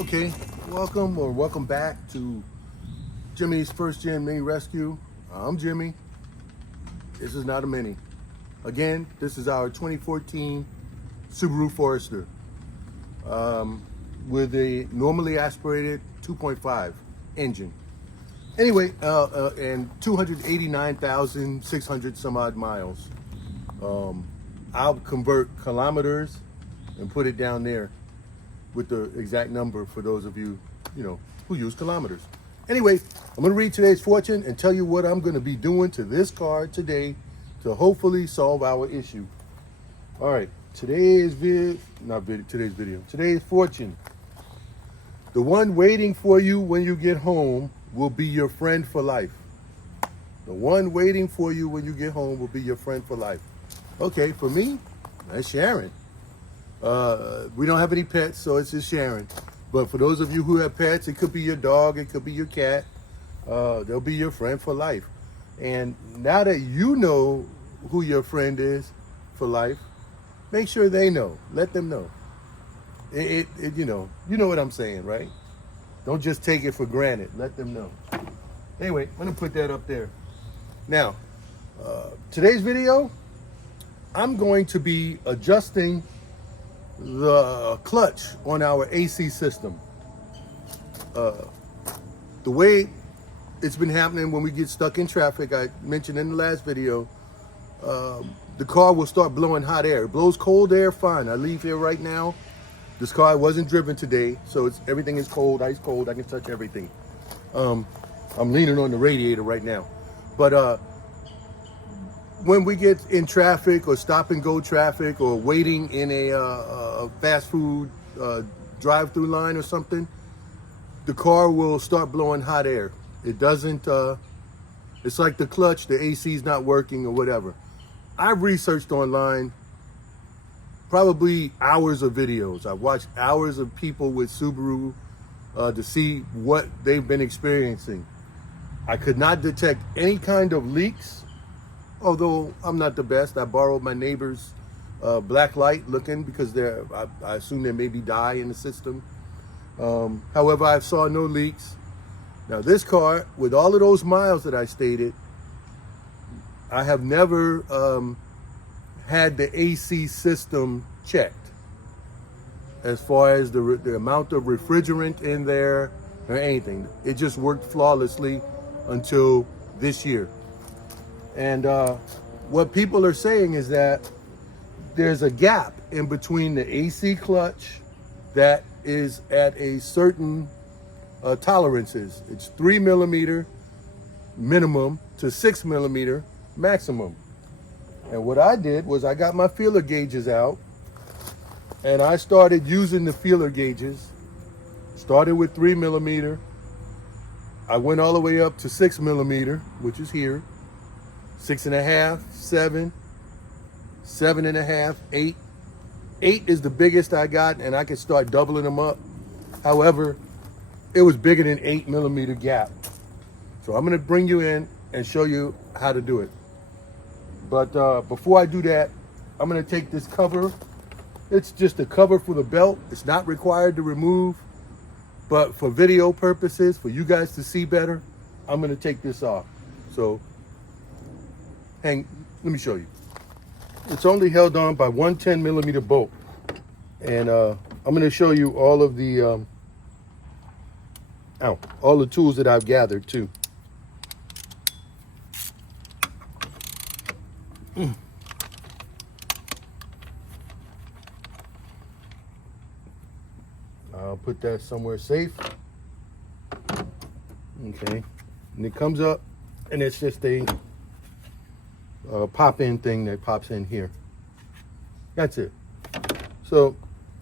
Okay, welcome back to Jimmy's First Gen Mini Rescue. I'm Jimmy. This is not a mini. Again, this is our 2014 Subaru Forester with a normally aspirated 2.5 engine. Anyway, and 289,600 some odd miles. I'll convert kilometers and put it down there with the exact number for those of you, who use kilometers. Anyway, I'm gonna read today's fortune and tell you what I'm gonna be doing to this car today to hopefully solve our issue. All right, today's fortune. The one waiting for you when you get home will be your friend for life. The one waiting for you when you get home will be your friend for life. Okay, for me, that's Sharon. We don't have any pets, so it's just Sharon. But for those of you who have pets, it could be your dog, it could be your cat. They'll be your friend for life. And now that you know who your friend is for life, make sure they know. Let them know. You know what I'm saying, right? Don't just take it for granted. Let them know. Anyway, I'm gonna put that up there. Now, today's video, I'm going to be adjusting the clutch on our AC system. The way it's been happening when we get stuck in traffic, I mentioned in the last video, the car will start blowing hot air. It blows cold air, fine. I leave here right now. This car wasn't driven today, so everything is cold, ice cold. I can touch everything. I'm leaning on the radiator right now. But when we get in traffic or stop and go traffic or waiting in a fast food drive-through line or something, the car will start blowing hot air. It doesn't, it's like the clutch, the AC is not working or whatever. I've researched online probably hours of videos. I've watched hours of people with Subaru to see what they've been experiencing. I could not detect any kind of leaks. Although I'm not the best, I borrowed my neighbor's black light looking because I assume there may be dye in the system. However, I saw no leaks. Now this car, with all of those miles that I stated, I have never had the AC system checked as far as the amount of refrigerant in there or anything. It just worked flawlessly until this year. And what people are saying is that there's a gap in between the AC clutch that is at a certain tolerances. It's 3 millimeter minimum to 6 millimeter maximum. And what I did was I got my feeler gauges out and I started using the feeler gauges. Started with 3 millimeter. I went all the way up to 6 millimeter, which is here. 6.5, 7, 7.5, 8. 8 is the biggest I got, and I can start doubling them up. However, it was bigger than 8 millimeter gap. So I'm gonna bring you in and show you how to do it. But before I do that, I'm gonna take this cover. It's just a cover for the belt. It's not required to remove, but for video purposes, for you guys to see better, I'm gonna take this off. So let me show you. It's only held on by one 10 millimeter bolt. And I'm gonna show you all of the all the tools that I've gathered too. I'll put that somewhere safe. Okay, and it comes up and it's just a pop-in thing that pops in here. That's it. So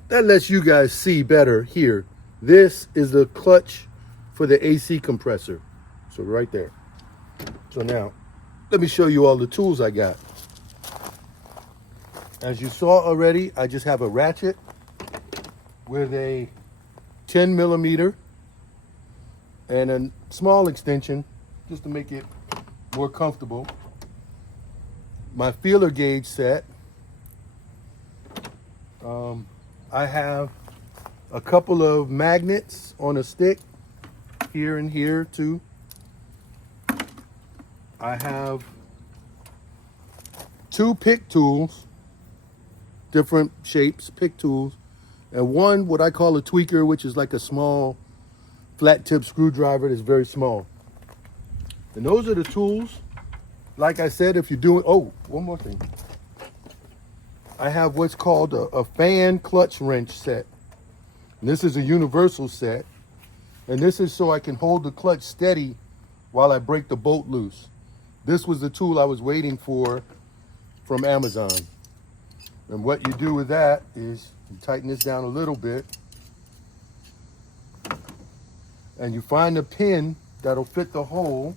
that lets you guys see better here. This is the clutch for the AC compressor. So right there. So now let me show you all the tools I got. As you saw already, I just have a ratchet with a 10 millimeter and a small extension just to make it more comfortable. My feeler gauge set. I have a couple of magnets on a stick here and here too. I have 2 pick tools, different shapes, pick tools, and one what I call a tweaker, which is like a small flat tip screwdriver that's very small. And those are the tools. Like I said, if you're doing, oh, one more thing. I have what's called a fan clutch wrench set. And this is a universal set. And this is so I can hold the clutch steady while I break the bolt loose. This was the tool I was waiting for from Amazon. And what you do with that is you tighten this down a little bit. And you find a pin that'll fit the hole.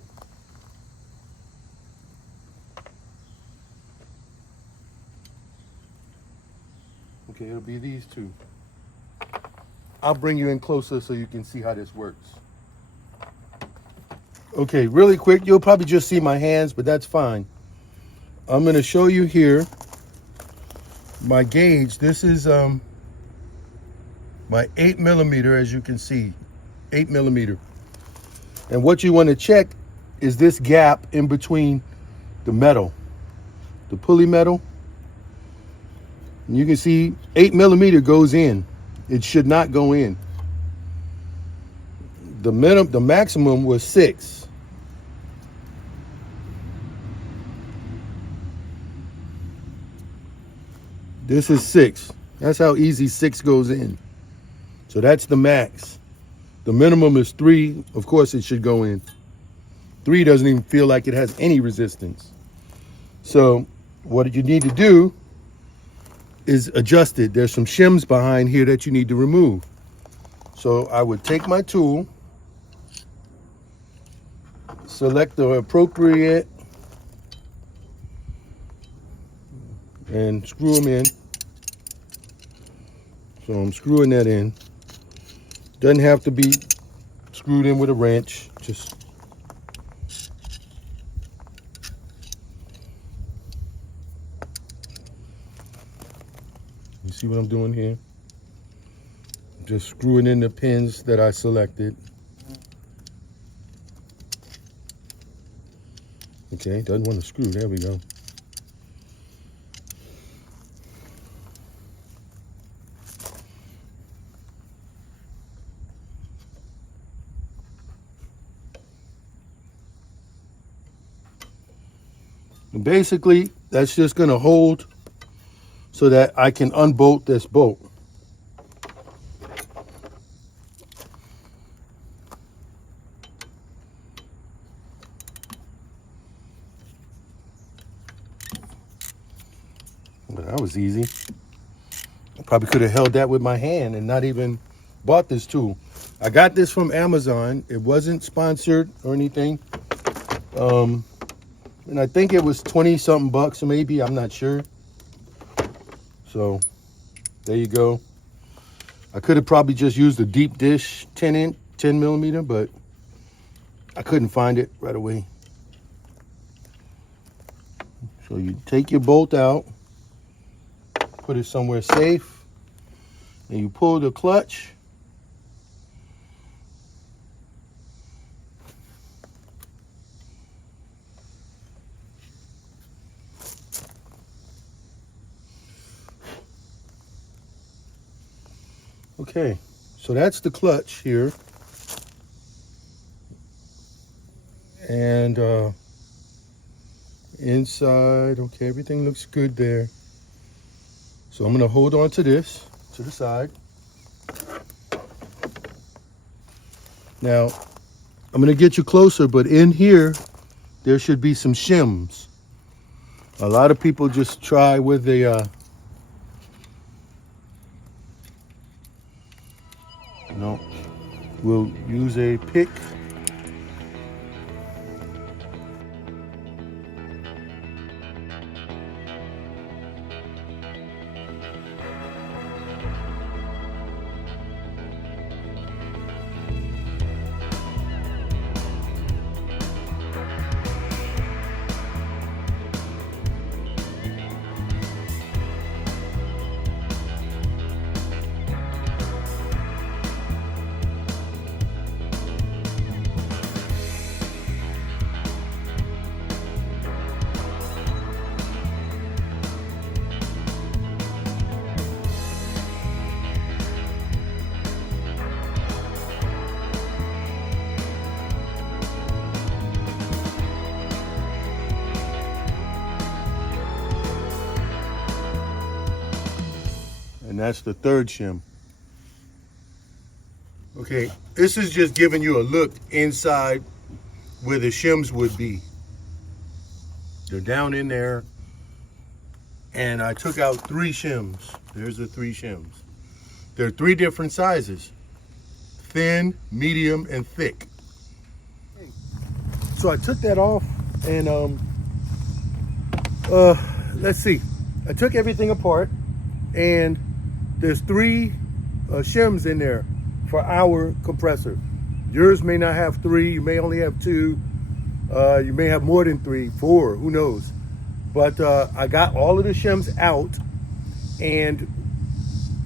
Okay, it'll be these two. I'll bring you in closer so you can see how this works. Okay, really quick, you'll probably just see my hands, but that's fine. I'm going to show you here my gauge. This is my 8mm, as you can see, 8mm. And what you want to check is this gap in between the metal, the pulley metal. And you can see 8mm goes in. It should not go in. The maximum was 6. This is 6. That's how easy 6 goes in. So that's the max. The minimum is 3. Of course it should go in. 3 doesn't even feel like it has any resistance. So what you need to do is adjust it. There's some shims behind here that you need to remove. So I would take my tool, select the appropriate, and screw them in. So I'm screwing that in. Doesn't have to be screwed in with a wrench. Just you see what I'm doing here? Just screwing in the pins that I selected. Okay, doesn't want to screw. There we go. And basically, that's just going to hold so that I can unbolt this bolt. Well, that was easy. I probably could have held that with my hand and not even bought this tool. I got this from Amazon. It wasn't sponsored or anything. And I think it was 20-something bucks, maybe, I'm not sure. So there you go. I could have probably just used a deep dish 10mm, but I couldn't find it right away. So you take your bolt out, put it somewhere safe, and you pull the clutch. Okay, so that's the clutch here. And inside, okay, everything looks good there. So I'm gonna hold on to this, to the side. Now, I'm gonna get you closer, but in here, there should be some shims. A lot of people just try with a, no, we'll use a pick. and that's the third shim. Okay, this is just giving you a look inside where the shims would be. They're down in there, and I took out 3 shims. There's the 3 shims. They're 3 different sizes: thin, medium, and thick. So I took that off, and let's see. I took everything apart, and there's 3 shims in there for our compressor. Yours may not have 3, you may only have 2, you may have more than 3, 4, who knows. But I got all of the shims out, and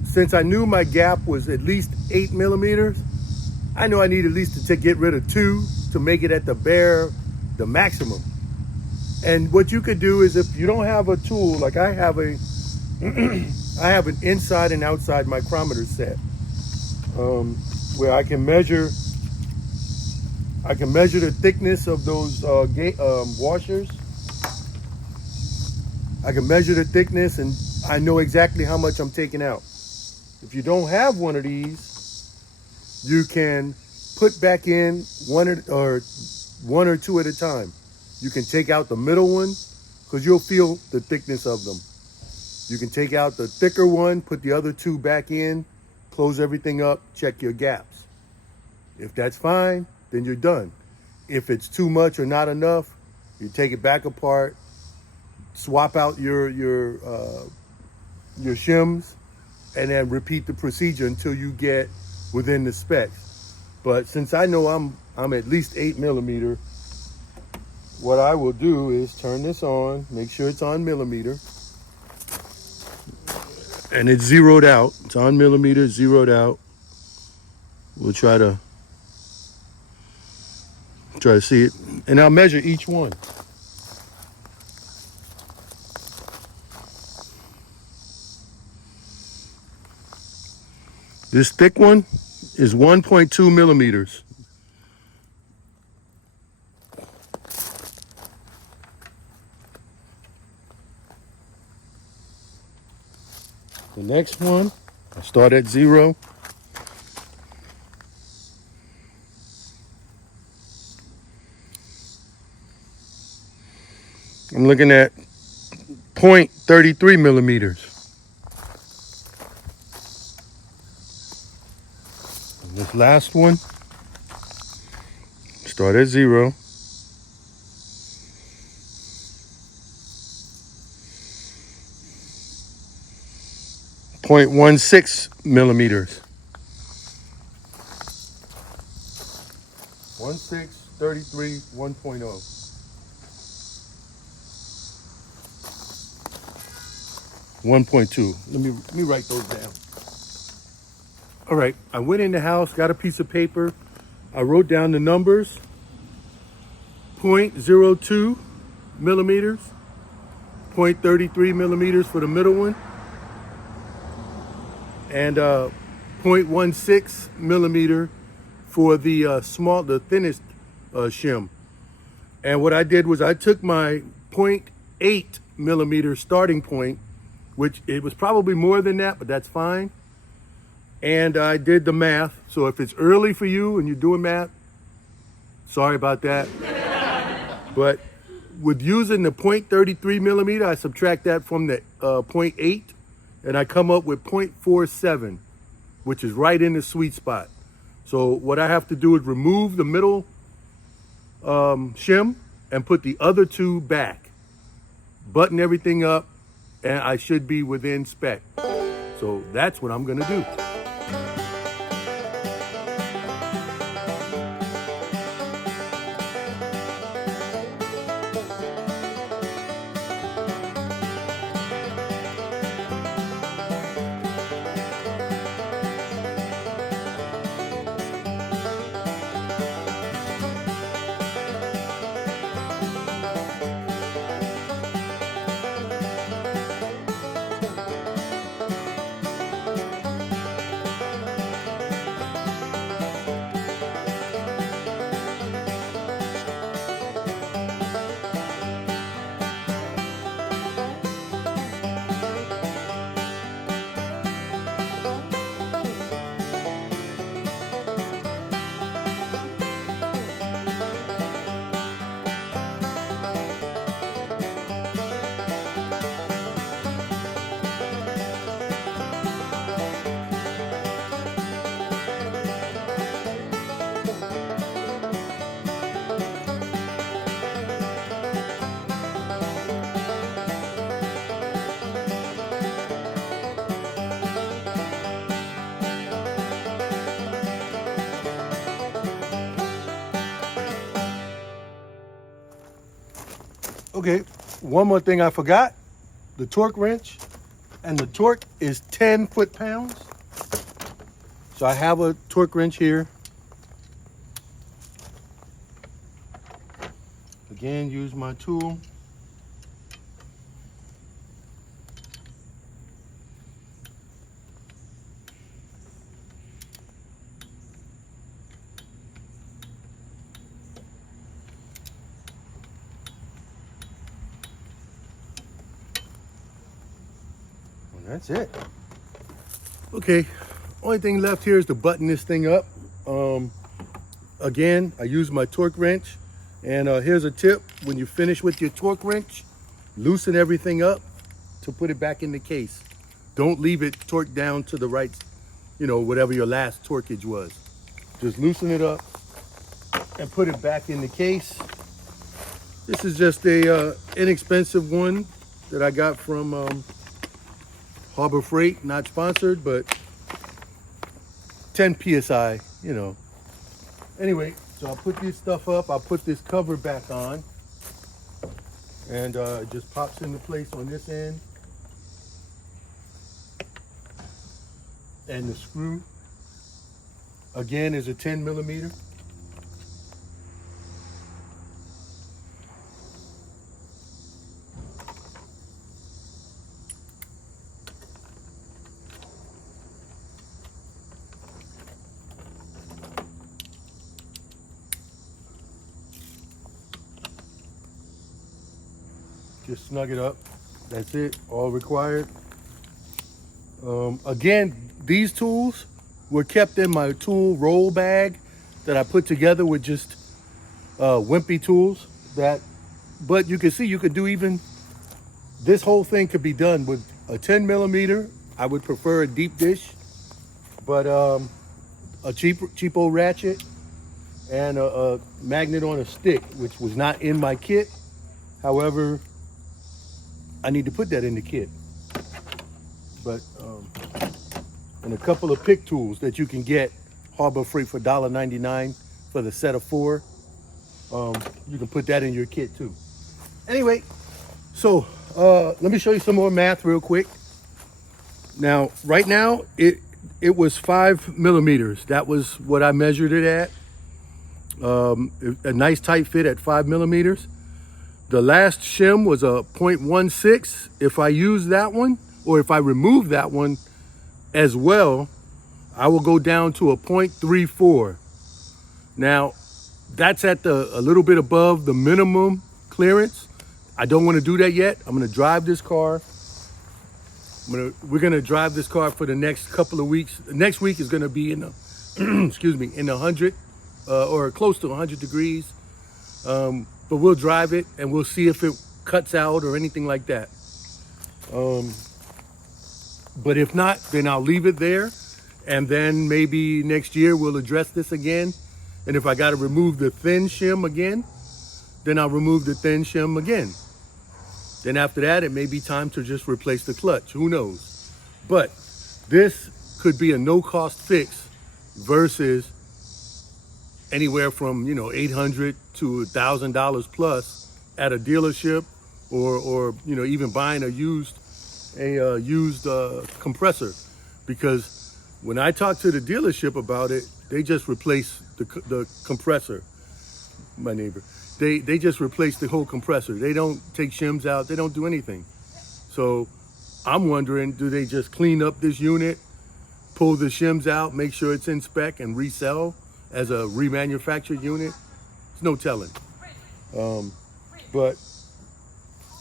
since I knew my gap was at least 8 millimeters, I know I need at least to get rid of 2 to make it at the maximum. And what you could do is, if you don't have a tool, like I have I have an inside and outside micrometer set, where I can measure the thickness of those washers. I can measure the thickness, and I know exactly how much I'm taking out. If you don't have one of these, you can put back in one or two at a time. You can take out the middle one, because you'll feel the thickness of them. You can take out the thicker one, put the other 2 back in, close everything up, check your gaps. If that's fine, then you're done. If it's too much or not enough, you take it back apart, swap out your shims, and then repeat the procedure until you get within the specs. But since I know I'm at least 8 millimeter, what I will do is turn this on, make sure it's on millimeter, and it's zeroed out. It's on millimeter, zeroed out. We'll try to see it, and I'll measure each one. This thick one is 1.2 millimeters. The next one, I'll start at 0. I'm looking at 0.33 millimeters. And this last one, start at 0. .16 millimeters. 16, 33, 1.0. .2. Let me write those down. All right, I went in the house, got a piece of paper. I wrote down the numbers. 0.02 millimeters. 0.33 millimeters for the middle one. And 0.16 millimeter for the the thinnest shim. And what I did was I took my 0.8 millimeter starting point, which it was probably more than that, but that's fine. And I did the math. So if it's early for you and you're doing math, sorry about that. But with using the 0.33 millimeter, I subtract that from the 0.8, and I come up with 0.47, which is right in the sweet spot. So what I have to do is remove the middle shim and put the other 2 back, button everything up, and I should be within spec. So that's what I'm gonna do. Okay, one more thing I forgot, the torque wrench, and the torque is 10 foot-pounds. So I have a torque wrench here. Again, use my tool. That's it. Okay, only thing left here is to button this thing up. Again, I use my torque wrench, and here's a tip: when you finish with your torque wrench, loosen everything up to put it back in the case. Don't leave it torqued down to the right, whatever your last torquage was. Just loosen it up and put it back in the case. This is just a inexpensive one that I got from Harbor Freight, not sponsored, but 10 PSI, Anyway, so I'll put this stuff up. I'll put this cover back on. And it just pops into place on this end. And the screw, again, is a 10 millimeter. Just snug it up. That's it, all required. Again, these tools were kept in my tool roll bag that I put together with just wimpy tools. But you can see you could do even, this whole thing could be done with a 10 millimeter. I would prefer a deep dish, but a cheapo ratchet and a magnet on a stick, which was not in my kit. However, I need to put that in the kit. But and a couple of pick tools that you can get Harbor Freight for $1.99 for the set of 4. You can put that in your kit too. Anyway, so let me show you some more math real quick. Now, right now it was 5 millimeters. That was what I measured it at. A nice tight fit at 5 millimeters. The last shim was a 0.16. If I use that one, or if I remove that one as well, I will go down to a 0.34. Now, that's at a little bit above the minimum clearance. I don't want to do that yet. I'm going to drive this car. We're going to drive this car for the next couple of weeks. Next week is going to be in the, excuse me, in the 100 or close to 100 degrees. But we'll drive it and we'll see if it cuts out or anything like that. But if not, then I'll leave it there. And then maybe next year we'll address this again. And if I got to remove the thin shim again, then I'll remove the thin shim again. Then after that, it may be time to just replace the clutch. Who knows? But this could be a no-cost fix versus anywhere from $800 to $1,000 plus at a dealership, or even buying a used compressor. Because when I talked to the dealership about it, they just replaced the compressor. My neighbor, they just replaced the whole compressor. They don't take shims out. They don't do anything. So I'm wondering, do they just clean up this unit, pull the shims out, make sure it's in spec, and resell as a remanufactured unit? There's no telling. But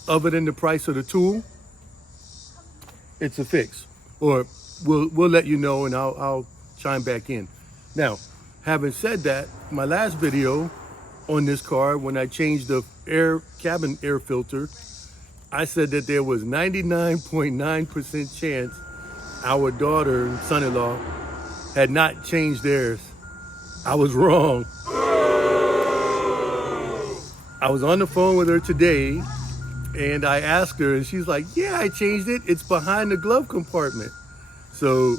other than the price of the tool, it's a fix. Or we'll let you know, and I'll chime back in. Now, having said that, my last video on this car, when I changed the cabin air filter, I said that there was 99.9% chance our daughter and son-in-law had not changed theirs. I was wrong. I was on the phone with her today, and I asked her, and she's like, yeah, I changed it. It's behind the glove compartment. So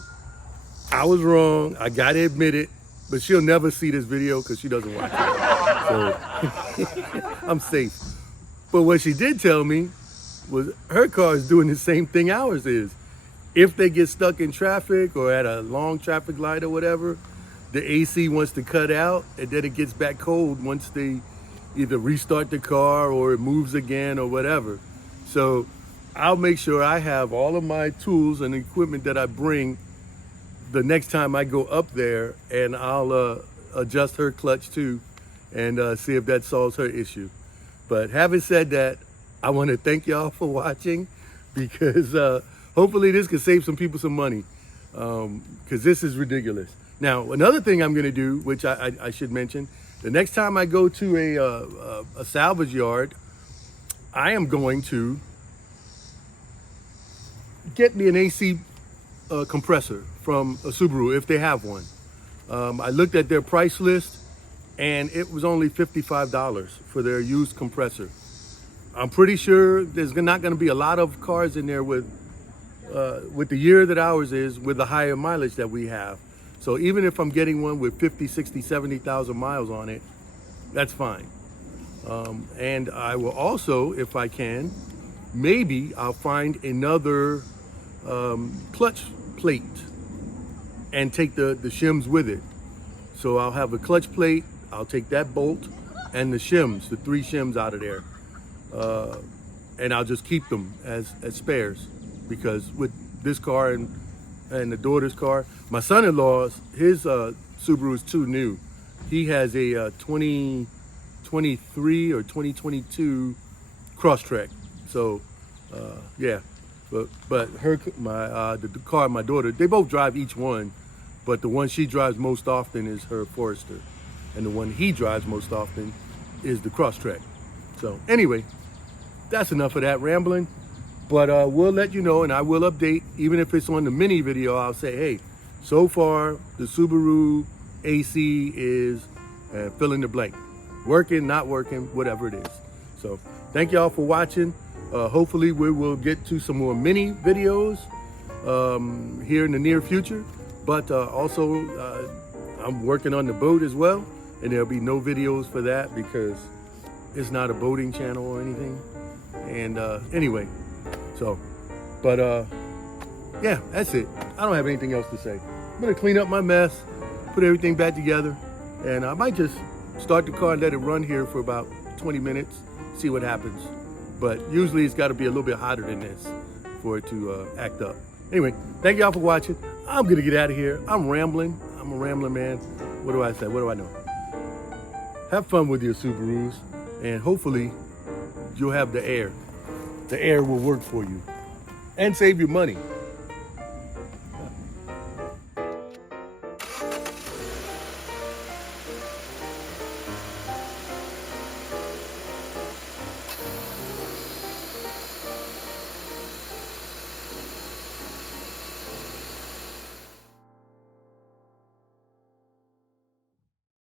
I was wrong. I got to admit it, but she'll never see this video because she doesn't watch it. So I'm safe. But what she did tell me was her car is doing the same thing ours is. If they get stuck in traffic or at a long traffic light or whatever, the AC wants to cut out, and then it gets back cold once they either restart the car or it moves again or whatever. So I'll make sure I have all of my tools and equipment that I bring the next time I go up there, and I'll adjust her clutch too and see if that solves her issue. But having said that, I want to thank y'all for watching, because hopefully this can save some people some money, because this is ridiculous. Now, another thing I'm going to do, which I should mention, the next time I go to a salvage yard, I am going to get me an AC compressor from a Subaru if they have one. I looked at their price list, and it was only $55 for their used compressor. I'm pretty sure there's not going to be a lot of cars in there with the year that ours is, with the higher mileage that we have. So even if I'm getting one with 50, 60, 70,000 miles on it, that's fine. And I will also, if I can, maybe I'll find another clutch plate and take the shims with it. So I'll have a clutch plate, I'll take that bolt and the shims, the 3 shims out of there. And I'll just keep them as spares, because with this car and the daughter's car, my son-in-law's, his Subaru is too new. He has a 2023 or 2022 Crosstrek. So yeah, but the car of my daughter, they both drive each one, but the one she drives most often is her Forester, and the one he drives most often is the Crosstrek. So anyway, that's enough of that rambling. But we'll let you know, and I will update, even if it's on the mini video. I'll say, hey, so far the Subaru AC is fill in the blank. Working, not working, whatever it is. So thank y'all for watching. Hopefully we will get to some more mini videos here in the near future. But also I'm working on the boat as well, and there'll be no videos for that because it's not a boating channel or anything. And anyway. So, but yeah, that's it. I don't have anything else to say. I'm gonna clean up my mess, put everything back together, and I might just start the car and let it run here for about 20 minutes, see what happens. But usually it's gotta be a little bit hotter than this for it to act up. Anyway, thank y'all for watching. I'm gonna get out of here. I'm rambling. I'm a rambling man. What do I say? What do I know? Have fun with your Subarus, and hopefully you'll have the air. The air will work for you and save you money.